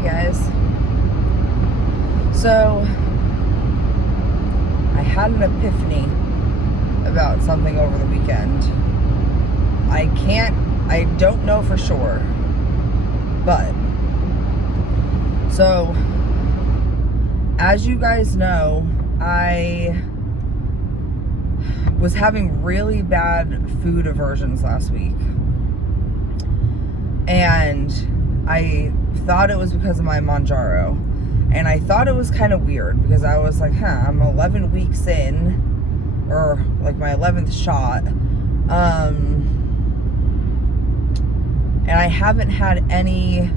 Hey guys. So, I had an epiphany about something over the weekend. I don't know for sure, but, so, as you guys know, I was having really bad food aversions last week. And I thought it was because of my Manjaro. And I thought it was kind of weird because I was like, I'm 11 weeks in, or like my 11th shot. And I haven't had any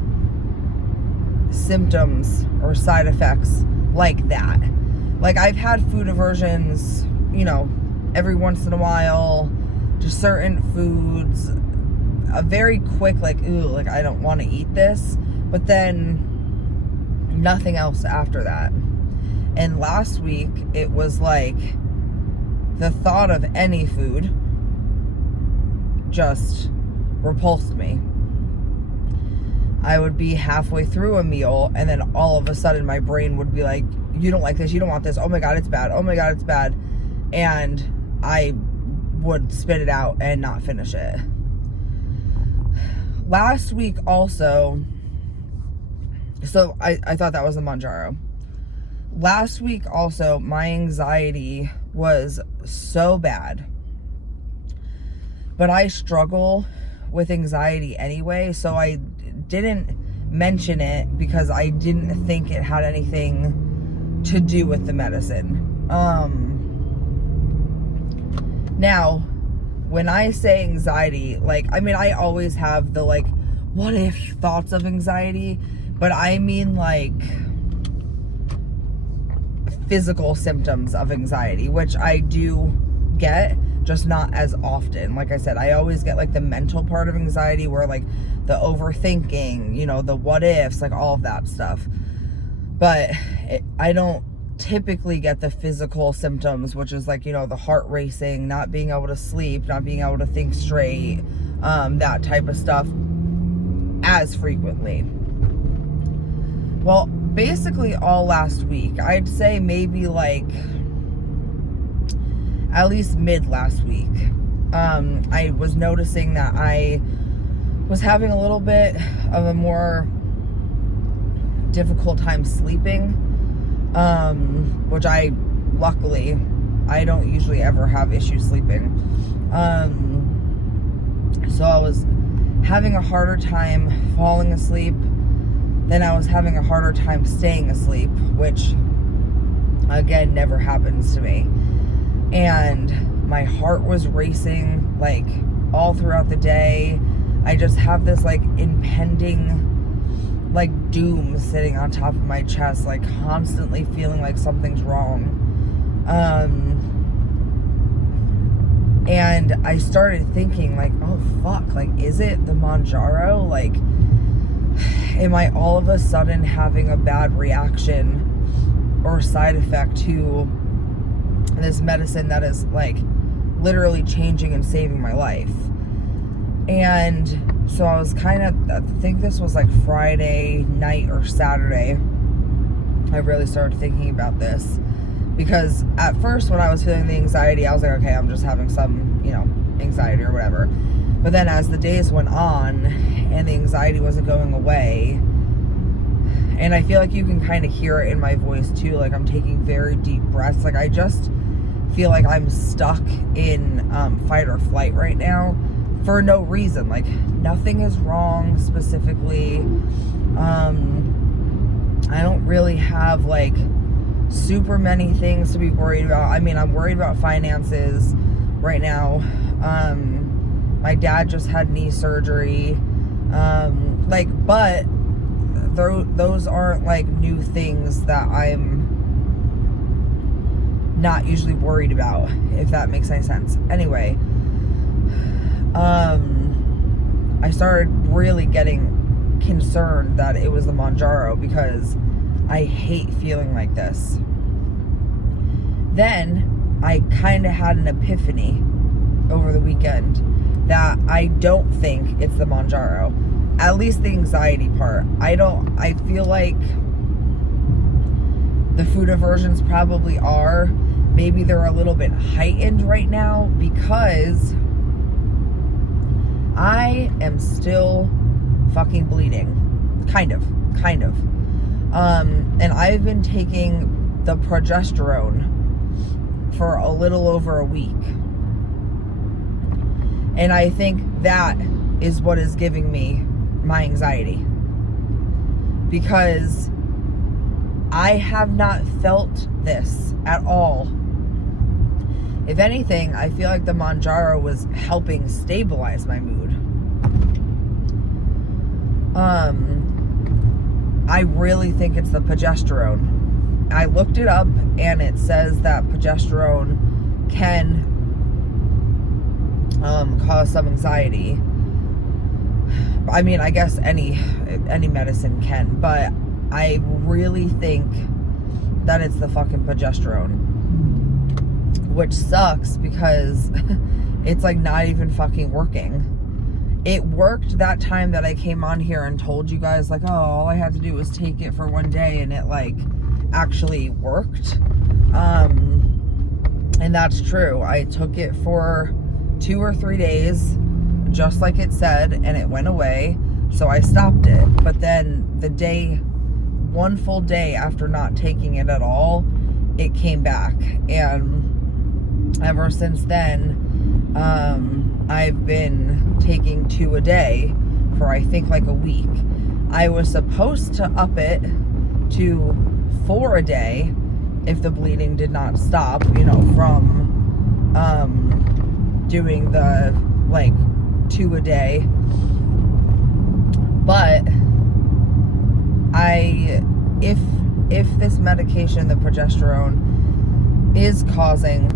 symptoms or side effects like that. Like, I've had food aversions, every once in a while, just certain foods, a very quick, I don't want to eat this, but then nothing else after that. And last week, it was like the thought of any food just repulsed me. I would be halfway through a meal, and then all of a sudden my brain would be like, you don't like this, you don't want this, oh my god, it's bad, oh my god, it's bad. And I would spit it out and not finish it. Last week also, so I thought that was a Manjaro. Last week also, my anxiety was so bad. But I struggle with anxiety anyway, so I didn't mention it because I didn't think it had anything to do with the medicine. Now, when I say anxiety, I always have the what if thoughts of anxiety, but I mean physical symptoms of anxiety, which I do get, just not as often. Like I said, I always get the mental part of anxiety where the overthinking, the what ifs, all of that stuff. But I don't typically get the physical symptoms, which is the heart racing, not being able to sleep, not being able to think straight, that type of stuff as frequently. Well, basically all last week, I'd say maybe at least mid last week, I was noticing that I was having a little bit of a more difficult time sleeping, which luckily, I don't usually ever have issues sleeping. So I was having a harder time falling asleep. Then I was having a harder time staying asleep, which again never happens to me. And my heart was racing all throughout the day. I just have this impending doom sitting on top of my chest, constantly feeling like something's wrong. And I started thinking oh fuck, is it the Manjaro? Am I all of a sudden having a bad reaction or side effect to this medicine that is literally changing and saving my life? And so I was I think this was Friday night or Saturday, I really started thinking about this, because at first when I was feeling the anxiety, I was okay, I'm just having some, anxiety or whatever. But then as the days went on and the anxiety wasn't going away, and I feel you can kind of hear it in my voice too, I'm taking very deep breaths, I just feel I'm stuck in fight or flight right now for no reason. Nothing is wrong specifically. I don't really have super many things to be worried about. I'm worried about finances right now. My dad just had knee surgery. But those aren't new things that I'm not usually worried about, if that makes any sense. Anyway, I started really getting concerned that it was the Manjaro because I hate feeling like this. Then I kind of had an epiphany over the weekend that I don't think it's the Manjaro at least the anxiety part. I feel like the food aversions probably are. Maybe they're a little bit heightened right now because I am still fucking bleeding. Kind of. And I've been taking the progesterone for a little over a week. And I think that is what is giving me my anxiety. Because I have not felt this at all. If anything, I feel like the Mounjaro was helping stabilize my mood. I really think it's the progesterone. I looked it up and it says that progesterone can cause some anxiety. I mean, I guess any medicine can, but I really think that it's the fucking progesterone, which sucks because it's like not even fucking working. It worked that time that I came on here and told you guys like, oh, all I had to do was take it for one day, and it like actually worked. And that's true. I took it for 2 or 3 days, just like it said, and it went away. So I stopped it. But then one full day after not taking it at all, it came back. And ever since then, I've been taking 2 a day for I think like a week. I was supposed to up it to 4 a day if the bleeding did not stop, from doing the like 2 a day. But if this medication, the progesterone, is causing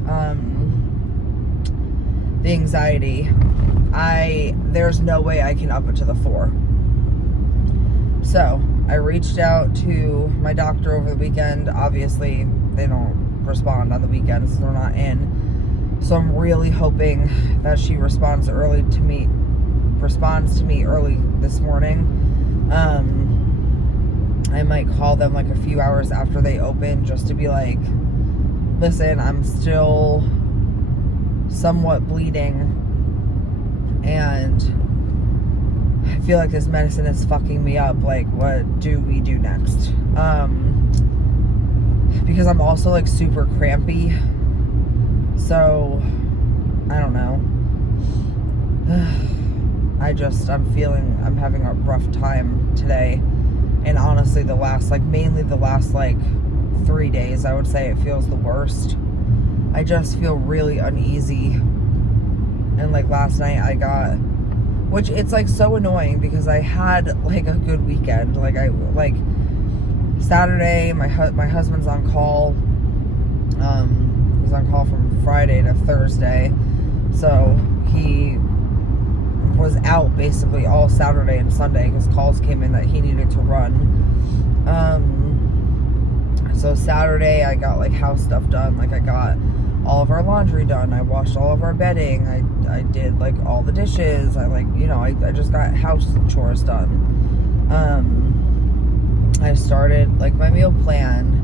the anxiety, there's no way I can up it to the 4. So I reached out to my doctor over the weekend. Obviously they don't respond on the weekends, they're not in. So I'm really hoping that she responds to me early this morning. I might call them like a few hours after they open just to be like, listen, I'm still somewhat bleeding and I feel like this medicine is fucking me up. Like, what do we do next? Because I'm also like super crampy. So, I don't know. I'm having a rough time today. And honestly, mainly the last 3 days, I would say it feels the worst. I just feel really uneasy. And like last night which it's like so annoying because I had like a good weekend. Saturday, my husband's on call. He's on call from Friday to Thursday. So he was out basically all Saturday and Sunday because calls came in that he needed to run. So Saturday I got like house stuff done. Like I got all of our laundry done. I washed all of our bedding. I did like all the dishes. I just got house chores done. I started like my meal plan.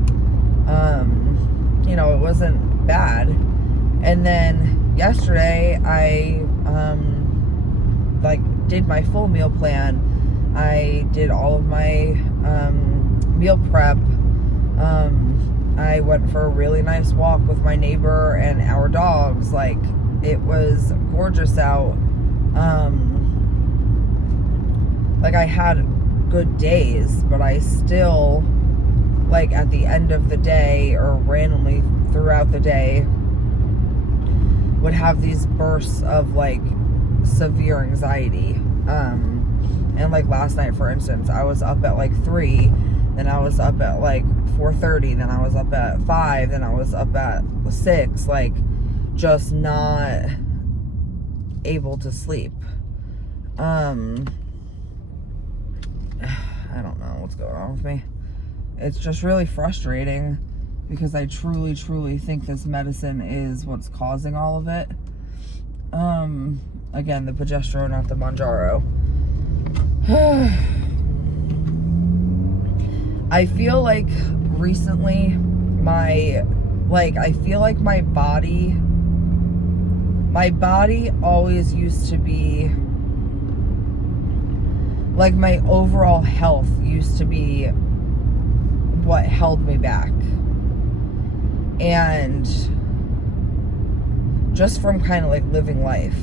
It wasn't bad. And then yesterday I did my full meal plan. I did all of my meal prep. I went for a really nice walk with my neighbor and our dogs. Like, it was gorgeous out. I had good days, but I still, at the end of the day or randomly throughout the day, would have these bursts of severe anxiety. And last night, for instance, I was up at 3, then I was up at 4:30, then I was up at 5, then I was up at 6, just not able to sleep. I don't know what's going on with me. It's just really frustrating because I truly, truly think this medicine is what's causing all of it. Again, the progesterone, not the Mounjaro. I feel like recently I feel like my body always used to be, like, my overall health used to be what held me back. And just from kind of like living life.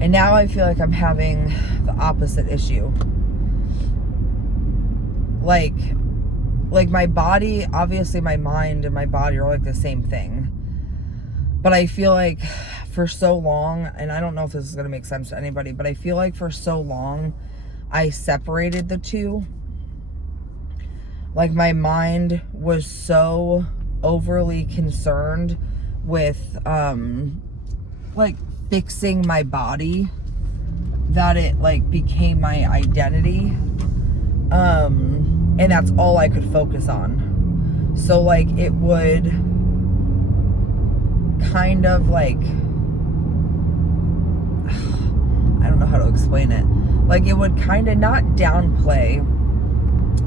And now I feel like I'm having the opposite issue. Like my body, obviously my mind and my body are like the same thing. But I feel like for so long, and I don't know if this is going to make sense to anybody, but I feel like for so long I separated the two. Like my mind was so overly concerned with like fixing my body that it like became my identity. And that's all I could focus on. So like it would kind of like, I don't know how to explain it. Like it would kind of not downplay,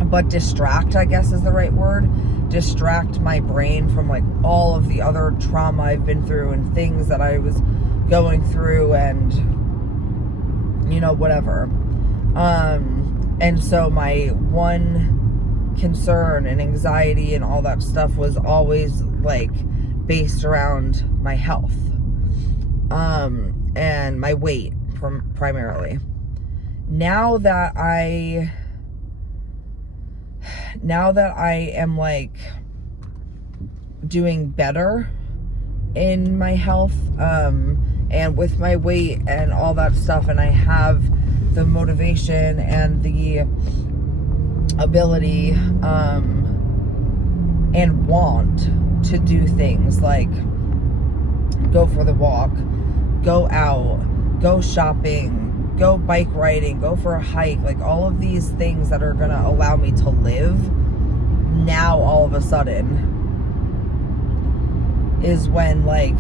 but distract, I guess is the right word. Distract my brain from like all of the other trauma I've been through and things that I was going through and, you know, whatever. And so my one concern and anxiety and all that stuff was always like based around my health, and my weight primarily. Now that I am like doing better in my health, and with my weight and all that stuff, and I have the motivation and the ability and want to do things like go for the walk, go out, go shopping, go bike riding, go for a hike, like all of these things that are gonna allow me to live. Now all of a sudden is when like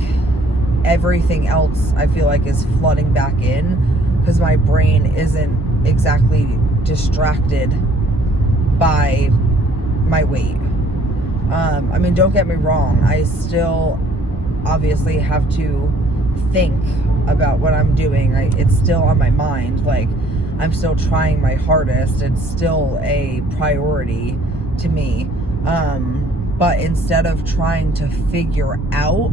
everything else I feel like is flooding back in, because my brain isn't exactly distracted by my weight. I mean, don't get me wrong, I still obviously have to think about what I'm doing. It's still on my mind. Like, I'm still trying my hardest. It's still a priority to me. But instead of trying to figure out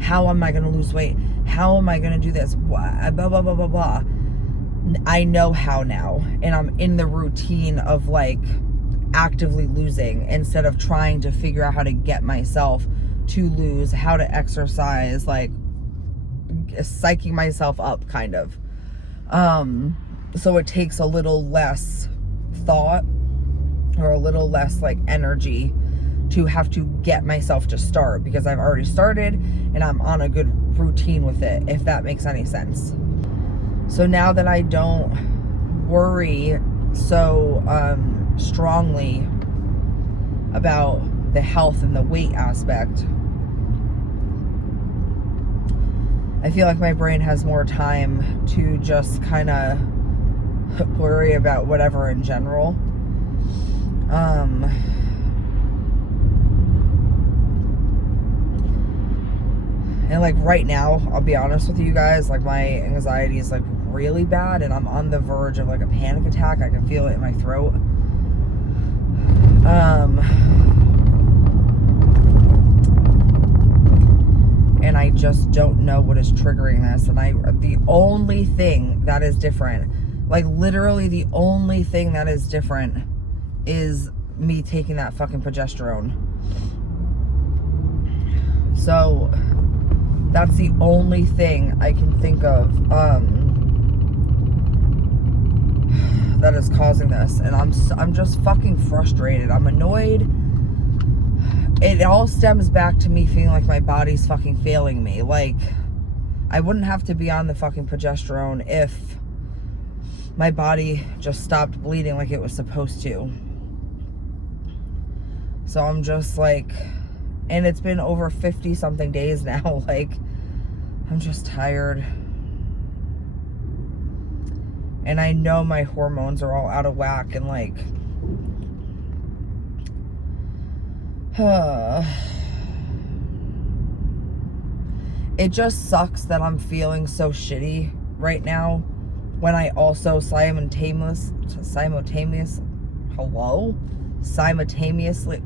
how am I going to lose weight, how am I going to do this, blah, blah, blah, blah, blah, I know how now. And I'm in the routine of like actively losing instead of trying to figure out how to get myself to lose, how to exercise, like psyching myself up kind of. So it takes a little less thought or a little less like energy to have to get myself to start, because I've already started and I'm on a good routine with it, if that makes any sense. So now that I don't worry so strongly about the health and the weight aspect, I feel like my brain has more time to just kind of worry about whatever in general. And like right now, I'll be honest with you guys, like my anxiety is like really bad and I'm on the verge of like a panic attack. I can feel it in my throat. And I just don't know what is triggering this. And the only thing that is different, like literally the only thing that is different is me taking that fucking progesterone. So that's the only thing I can think of that is causing this. And I'm just fucking frustrated. I'm annoyed. It all stems back to me feeling like my body's fucking failing me. Like, I wouldn't have to be on the fucking progesterone if my body just stopped bleeding like it was supposed to. So I'm just like, and it's been over 50 something days now. Like, I'm just tired. And I know my hormones are all out of whack and like, it just sucks that I'm feeling so shitty right now when I also simultaneously,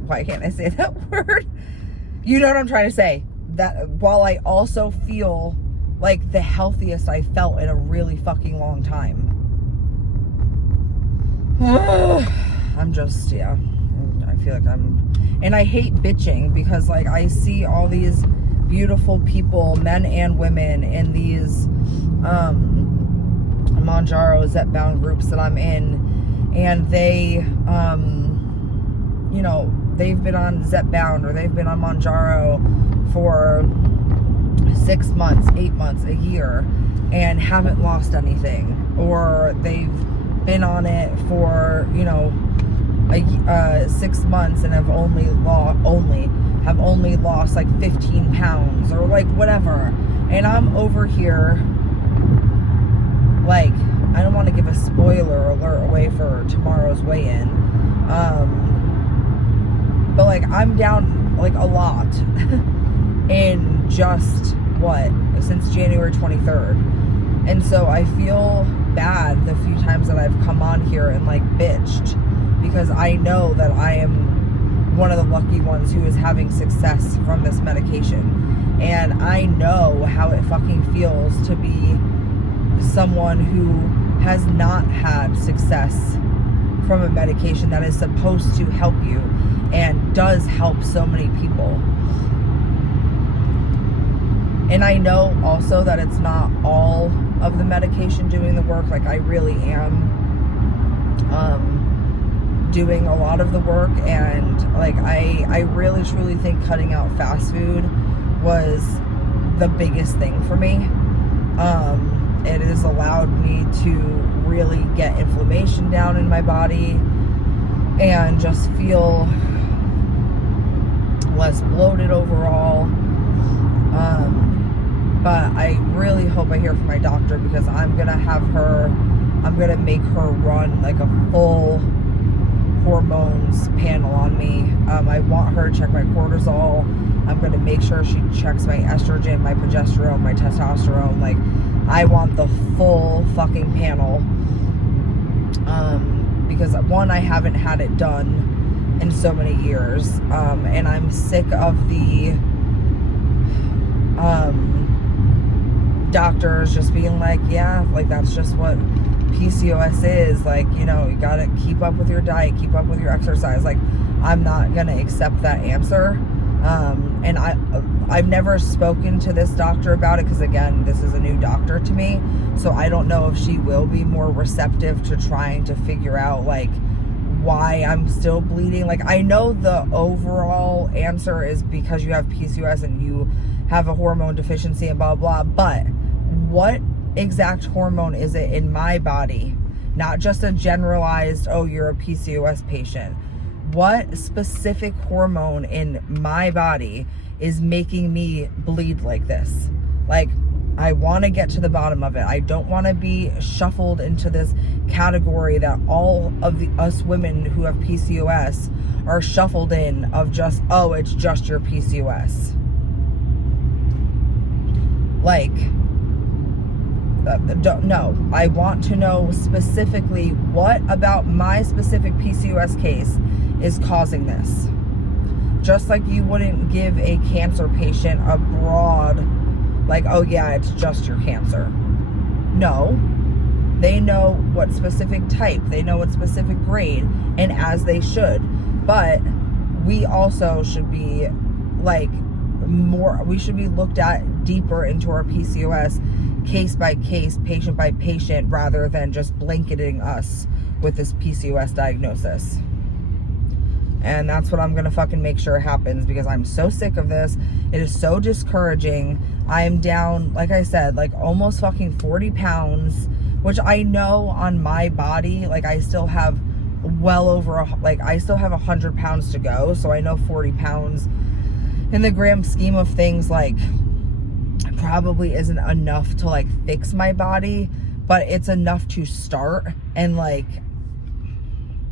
why can't I say that word? You know what I'm trying to say. That while I also feel like the healthiest I felt in a really fucking long time. I'm just, yeah, I feel like and I hate bitching because like I see all these beautiful people, men and women, in these Manjaro Zep bound groups that I'm in, and they you know, they've been on Zep bound or they've been on Manjaro for 6 months, 8 months, a year, and haven't lost anything, or they've been on it for, you know, 6 months and have only lost like 15 pounds or like whatever. And I'm over here like, I don't want to give a spoiler alert away for tomorrow's weigh-in, but like I'm down like a lot in just since January 23rd. And so I feel bad the few times that I've come on here and like bitched, because I know that I am one of the lucky ones who is having success from this medication. And I know how it fucking feels to be someone who has not had success from a medication that is supposed to help you and does help so many people. And I know also that it's not all of the medication doing the work. Like I really am doing a lot of the work, and like I really truly think cutting out fast food was the biggest thing for me. It has allowed me to really get inflammation down in my body and just feel less bloated overall. But I really hope I hear from my doctor, because I'm gonna make her run like a full hormones panel on me. I want her to check my cortisol. I'm gonna make sure she checks my estrogen, my progesterone, my testosterone. Like, I want the full fucking panel. Because one, I haven't had it done in so many years. And I'm sick of the doctors just being like, yeah, like that's just what PCOS is. Like, you know, you gotta keep up with your diet, keep up with your exercise. Like, I'm not gonna accept that answer. And I've never spoken to this doctor about it, because again, this is a new doctor to me, so I don't know if she will be more receptive to trying to figure out like why I'm still bleeding. Like, I know the overall answer is because you have PCOS and you have a hormone deficiency and blah blah, but what exact hormone is it in my body? Not just a generalized, oh, you're a PCOS patient. What specific hormone in my body is making me bleed like this? Like, I want to get to the bottom of it. I don't want to be shuffled into this category that all of us women who have PCOS are shuffled in, of just, oh, it's just your PCOS. Like, no, I want to know specifically what about my specific PCOS case is causing this. Just like you wouldn't give a cancer patient a broad, like, oh yeah, it's just your cancer. No, they know what specific type, they know what specific grade, and as they should. But we also should be like we should be looked at deeper into our PCOS, case by case, patient by patient, rather than just blanketing us with this PCOS diagnosis. And that's what I'm gonna fucking make sure happens, because I'm so sick of this. It is so discouraging. I am down, like I said, like almost fucking 40 pounds, which I know on my body, like I still have well over, I still have 100 pounds to go. So I know 40 pounds in the grand scheme of things, like, probably isn't enough to like fix my body. but it's enough to start. And like,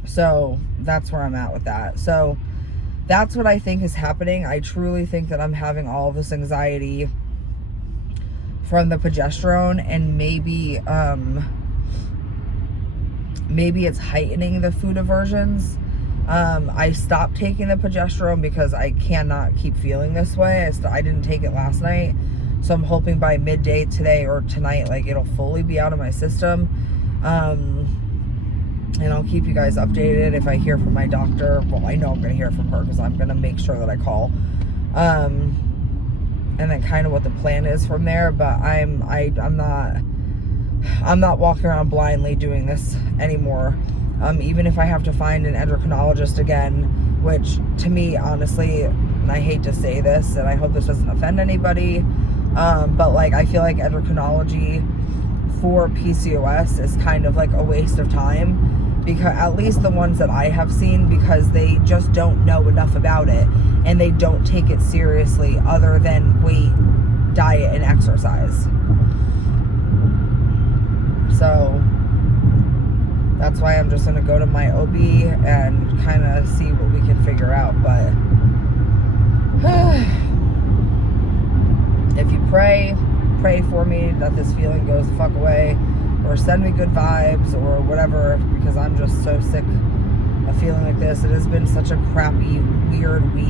so that's where I'm at with that. So that's what I think is happening. I truly think that I'm having all of this anxiety from the progesterone, and maybe it's heightening the food aversions. I stopped taking the progesterone because I cannot keep feeling this way. I didn't take it last night, so I'm hoping by midday today or tonight, like, it'll fully be out of my system. And I'll keep you guys updated if I hear from my doctor. Well, I know I'm going to hear from her because I'm going to make sure that I call. And then kind of what the plan is from there. But I'm not walking around blindly doing this anymore. Even if I have to find an endocrinologist again, which to me, honestly, and I hate to say this, and I hope this doesn't offend anybody, but like, I feel like endocrinology for PCOS is kind of like a waste of time, because at least the ones that I have seen, because they just don't know enough about it, and they don't take it seriously other than weight, diet, and exercise. So that's why I'm just going to go to my OB and kind of see what we can figure out. But if you pray for me that this feeling goes the fuck away, or send me good vibes or whatever, because I'm just so sick of feeling like this. It has been such a crappy, weird week.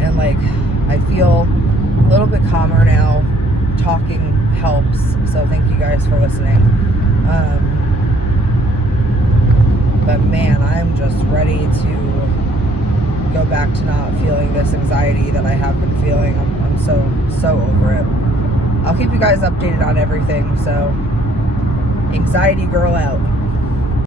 And like, I feel a little bit calmer now. Talking helps. So thank you guys for listening. But man, I'm just ready to go back to not feeling this anxiety that I have been feeling. I'm so over it. I'll keep you guys updated on everything. So, anxiety girl out.